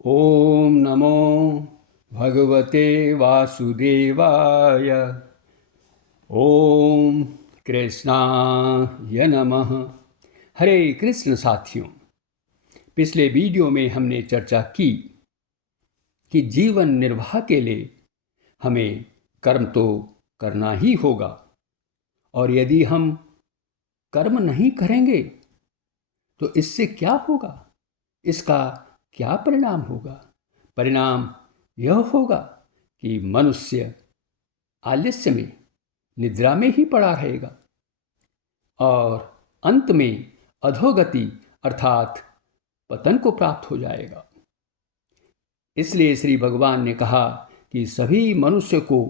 ओम नमो भगवते वासुदेवाय। ओम कृष्णाय नमः। हरे कृष्ण साथियों, पिछले वीडियो में हमने चर्चा की कि जीवन निर्वाह के लिए हमें कर्म तो करना ही होगा, और यदि हम कर्म नहीं करेंगे तो इससे क्या होगा, इसका क्या परिणाम होगा। परिणाम यह होगा कि मनुष्य आलस्य में, निद्रा में ही पड़ा रहेगा और अंत में अधोगति अर्थात पतन को प्राप्त हो जाएगा। इसलिए श्री भगवान ने कहा कि सभी मनुष्य को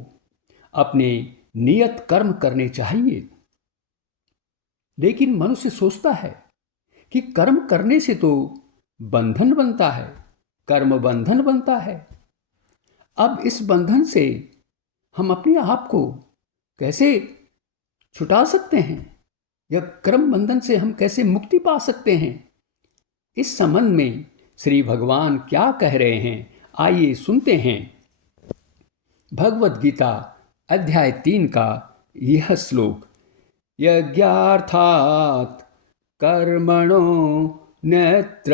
अपने नियत कर्म करने चाहिए। लेकिन मनुष्य सोचता है कि कर्म करने से तो बंधन बनता है, कर्म बंधन बनता है। अब इस बंधन से हम अपने आप को कैसे छुटा सकते हैं, या कर्म बंधन से हम कैसे मुक्ति पा सकते हैं? इस संबंध में श्री भगवान क्या कह रहे हैं, आइए सुनते हैं। भगवत गीता अध्याय 3 का यह श्लोक, यज्ञार्थात् कर्मणो नेत्र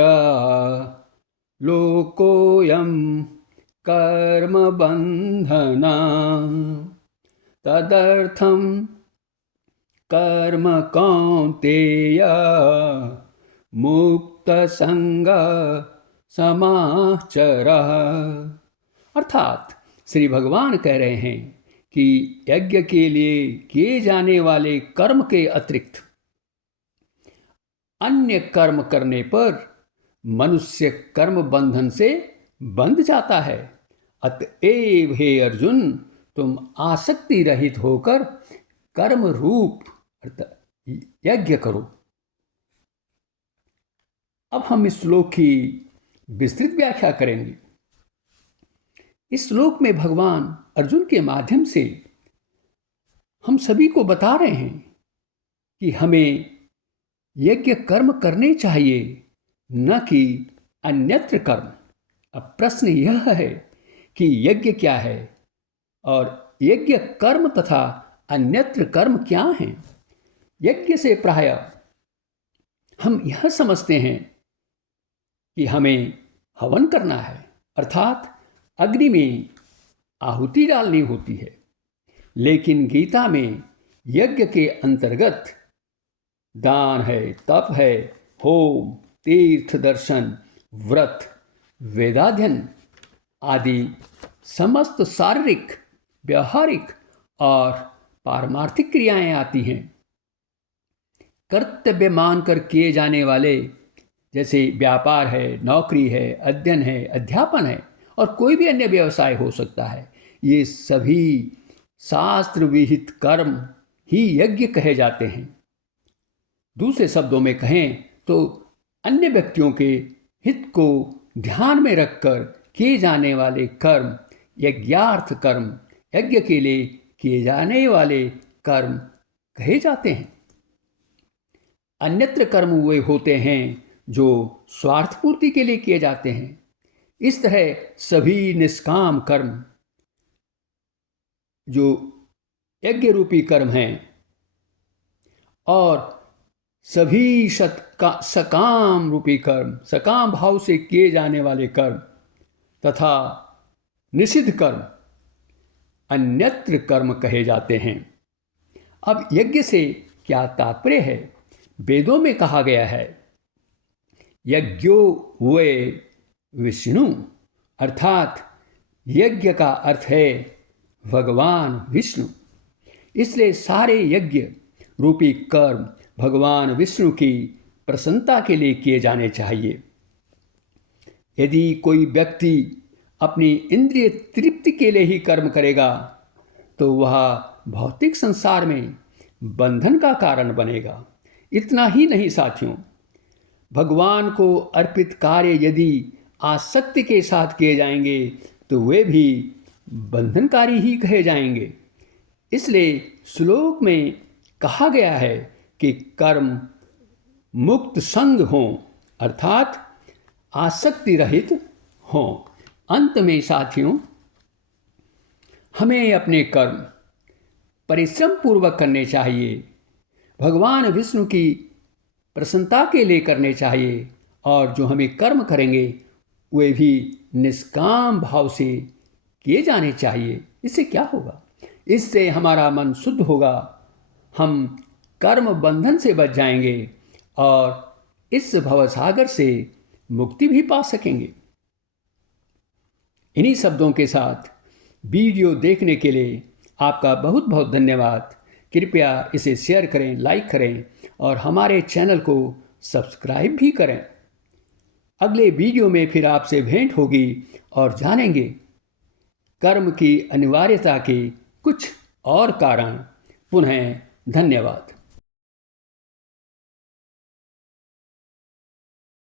लोकोऽयं कर्म बंधना तदर्थं कर्म कौन्तेय मुक्त संग समाचरः। अर्थात श्री भगवान कह रहे हैं कि यज्ञ के लिए किए जाने वाले कर्म के अतिरिक्त अन्य कर्म करने पर मनुष्य कर्म बंधन से बंध जाता है। अतएव हे अर्जुन, तुम आसक्ति रहित होकर कर्म रूप यज्ञ करो। अब हम इस श्लोक की विस्तृत व्याख्या करेंगे। इस श्लोक में भगवान अर्जुन के माध्यम से हम सभी को बता रहे हैं कि हमें यज्ञ कर्म करने चाहिए, न कि अन्यत्र कर्म। अब प्रश्न यह है कि यज्ञ क्या है और यज्ञ कर्म तथा अन्यत्र कर्म क्या हैं। यज्ञ से प्रायः हम यह समझते हैं कि हमें हवन करना है, अर्थात अग्नि में आहुति डालनी होती है। लेकिन गीता में यज्ञ के अंतर्गत दान है, तप है, होम, तीर्थ दर्शन, व्रत, वेदाध्ययन आदि समस्त शारीरिक, व्यवहारिक और पारमार्थिक क्रियाएं आती हैं। कर्तव्य मानकर किए जाने वाले जैसे व्यापार है, नौकरी है, अध्ययन है, अध्यापन है और कोई भी अन्य व्यवसाय हो सकता है, ये सभी शास्त्र विहित कर्म ही यज्ञ कहे जाते हैं। दूसरे शब्दों में कहें तो अन्य व्यक्तियों के हित को ध्यान में रखकर किए जाने वाले कर्म यज्ञार्थ कर्म, यज्ञ के लिए किए जाने वाले कर्म कहे जाते हैं। अन्यत्र कर्म वे होते हैं जो स्वार्थ पूर्ति के लिए किए जाते हैं। इस तरह सभी निष्काम कर्म जो यज्ञ रूपी कर्म हैं और सभी सकाम रूपी कर्म, सकाम भाव से किए जाने वाले कर्म तथा निषिद्ध कर्म अन्यत्र कर्म कहे जाते हैं। अब यज्ञ से क्या तात्पर्य है? वेदों में कहा गया है, यज्ञो वे विष्णु, अर्थात यज्ञ का अर्थ है भगवान विष्णु। इसलिए सारे यज्ञ रूपी कर्म भगवान विष्णु की प्रसन्नता के लिए किए जाने चाहिए। यदि कोई व्यक्ति अपनी इंद्रिय तृप्ति के लिए ही कर्म करेगा तो वह भौतिक संसार में बंधन का कारण बनेगा। इतना ही नहीं साथियों, भगवान को अर्पित कार्य यदि आसक्ति के साथ किए जाएंगे तो वे भी बंधनकारी ही कहे जाएंगे। इसलिए श्लोक में कहा गया है कि कर्म मुक्त संग हों, अर्थात आसक्ति रहित हों। अंत में साथियों, हमें अपने कर्म परिश्रम पूर्वक करने चाहिए, भगवान विष्णु की प्रसन्नता के लिए करने चाहिए, और जो हमें कर्म करेंगे वे भी निष्काम भाव से किए जाने चाहिए। इससे क्या होगा? इससे हमारा मन शुद्ध होगा, हम कर्म बंधन से बच जाएंगे और इस भवसागर से मुक्ति भी पा सकेंगे। इन्हीं शब्दों के साथ वीडियो देखने के लिए आपका बहुत बहुत धन्यवाद। कृपया इसे शेयर करें, लाइक करें और हमारे चैनल को सब्सक्राइब भी करें। अगले वीडियो में फिर आपसे भेंट होगी और जानेंगे कर्म की अनिवार्यता के कुछ और कारण। पुनः धन्यवाद।